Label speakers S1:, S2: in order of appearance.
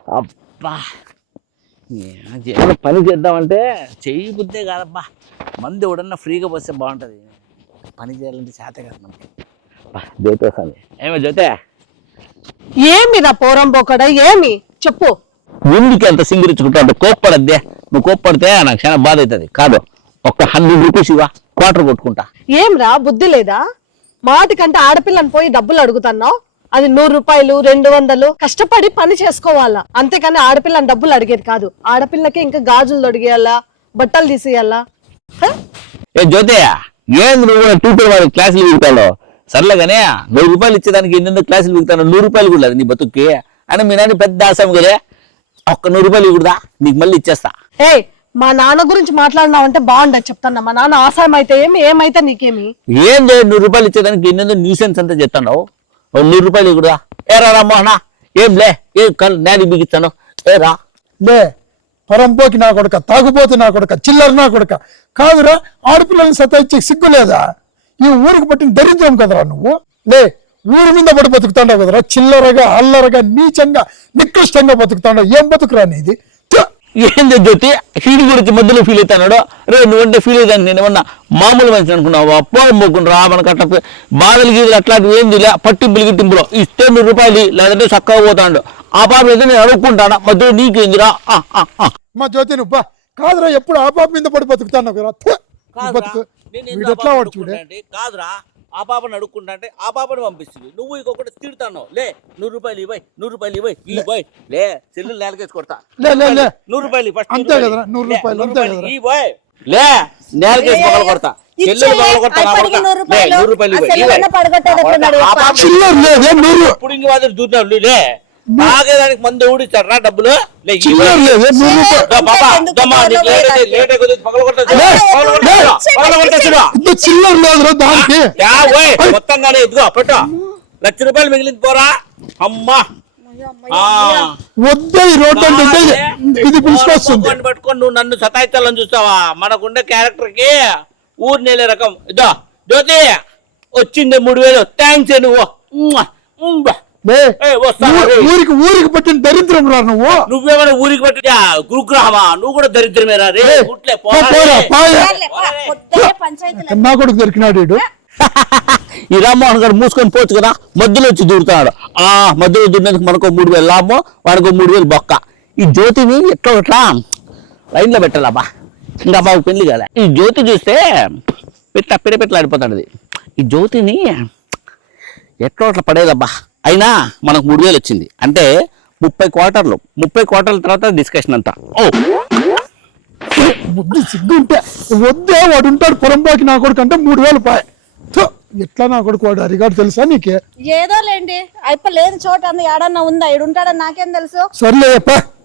S1: అబ్బా పని చేద్దామంటే చెయ్యి బుద్ధే కాదబ్బా. మంది ఎవడన్నా ఫ్రీగా పోస్తే బాగుంటుంది. పని చేయాలంటే చేత కాదు మనకి. జ్యోతి వస్తుంది. ఏమో జ్యోతి,
S2: ఏమి నా పోరం పోకడా? ఏమి చెప్పు.
S1: ఎందుకు ఎంత సింగిరించుకుంటా? కోప్పడద్దే. నువ్వు కోప్పడితే నాకు చాలా బాధ అవుతుంది. కాదు, ఒక్క 100 రూపీస్ ఇవా, క్వార్టర్ కొట్టుకుంటా.
S2: ఏమ్రా బుద్ధి లేదా? మాటికంటే ఆడపిల్లని పోయి డబ్బులు అడుగుతున్నావు. అది 100 రూపాయలు 200 కష్టపడి పని చేసుకోవాలా, అంతేకాని ఆడపిల్లని డబ్బులు అడిగేది కాదు. ఆడపిల్లకి ఇంకా గాజులు తొడిగేయాలా, బట్టలు తీసేయాలా.
S1: ఏ జ్యోతి, ఏంది నువ్వు ట్యూటర్ వాడి క్లాసులు విగుతాడు? సర్లేగానే 100 రూపాయలు ఇచ్చేదానికి ఎన్నెందుకు క్లాసులు విగుతాను? 100 రూపాయలు కూడా లేదు నీ బతుక్కి అని మీ నాన్న పెద్ద ఆశాం కదే. ఒక్క 100 రూపాయలు ఇవ్వదా, నీకు మళ్ళీ ఇచ్చేస్తా.
S2: ఏ మా నాన్న గురించి మాట్లాడినావంటే బాగుండదు చెప్తాన్నా. మా నాన్న ఆశయం అయితే ఏమైతే నీకేమి?
S1: ఏంది 100 రూపాయలు ఇచ్చేదానికి ఎన్నెందుకు న్యూసెన్స్ అంతా చెప్తావు? 100 రూపాయలు ఇవ్వడా? ఏ రా మోహనా, ఏం లే, ఏం నేను బిగిస్తాను. ఏ రా
S3: లే, పొరంపోకి నా కొడుక, తాగుపోతు నా కొడుక, చిల్లర నా కొడుక కాదురా. ఆడపిల్లల్ని సతాయిచ్చే సిగ్గు లేదా? ఈ ఊరికి పట్టిన దరిద్రం కదరా నువ్వు. లే, ఊరి మీద పడి బతుకుతాండావు కదరా, చిల్లరగా అల్లరగా నీచంగా నికృష్టంగా బతుకుతాండావు. ఏం బతుకురా నీది?
S1: ఏంది జ్యోతి, ఫీల్ గురించి మధ్యలో ఫీల్ అవుతాడు? రే నువ్వంటే ఫీల్ అవుతాను నేను ఏమన్నా మామూలు మనిషి అనుకున్నావు? అప్పోరం పోకుండా రా, మనకు అట్లా బాధలు గీదలు అట్లాంటివి ఏంది లే. పట్టింపులు గిట్టింపులో ఇస్తే 100 రూపాయలు, లేదంటే చక్కగా పోతాడు. ఆ పాప అయితే నేను అడుక్కుంటానా? మధ్యలో నీకేందిరా?
S3: మా జ్యోతి నువ్వు కాదురా, ఎప్పుడు ఆ పాప మీద పడి బతుకుతాను కదా. బతుకు వీడు ఎట్లా వాడు చూడే.
S1: కాదురా, ఆ పాపను అడుక్కుంటా అంటే ఆ పాపను పంపిస్తుంది. నువ్వు ఇంకొకటి తిడతాను. లే 100 రూపాయలు ఇవ్వయి, 100 రూపాయలు ఇవ్వయి. లే చెల్లు నేలకేసి కొడతా. 100 రూపాయలు
S3: అంతే కదరా, 100 రూపాయలు అంతే కదరా.
S1: లే నేలకేసి పగల కొడతా. చెల్లు పగల కొడతా. 100 రూపాయలు ఇప్పుడు ఇంక మాదిరి దూద్దాం. లే నాగేదానికి మంది ఊడిస్తారా డబ్బులు? మొత్తంగానే ఇదిగో పెట్టు. 1,00,000 రూపాయలు మిగిలింది పోరా. అమ్మా పట్టుకొని నువ్వు నన్ను సతాయిస్తాలని చూస్తావా? మనకుండే క్యారెక్టర్ కి ఊరు నేలే రకం. ఇదో జ్యోతి వచ్చింది 3,000. థ్యాంక్స్ నువ్వు.
S3: ఊరికి ఊరికి పట్టిన దరిద్రం రా నువ్వు.
S1: నువ్వేమైనా ఊరికి పట్టిన గురుగ్రహమా? నువ్వు కూడా దరిద్రమేరా రే.
S3: నా కొడుకు దొరికినాడు.
S1: ఈ రామ్మోహన్ గారు మూసుకొని పోవచ్చు కదా, మధ్యలో వచ్చి దూరుతున్నాడు. మధ్యలో దూరినందుకు మనకు 3,000 లాభం, వాడికి 3,000 బొక్క. ఈ జ్యోతిని ఎట్లా లైన్ లో పెట్టాలబ్బా. ఇంకా బాబు పెళ్లి కాలే. ఈ జ్యోతి చూస్తే పిడపెట్లాడిపోతాడు. ఈ జ్యోతిని ఎట్లా పడేదబ్బా. అయినా మనకు 3,000 వచ్చింది అంటే 30 క్వార్టర్లు. 30 క్వార్టర్ల తర్వాత డిస్కషన్ అంతా.
S3: బుద్ధి సిగ్గు ఉంటే వద్దే, వాడు ఉంటాడు పొరంపోకి నా కొడుకు అంటే 3,000 పాయ. ఎట్లా నా కొడుకు వాడు అరిగాడు తెలుసా నీకే?
S4: ఏదో లేండి, అయిపోలేదు చోట ఏడన్నా ఉందా, ఇడు ఉంటాడని నాకేం తెలుసు.
S3: సర్లే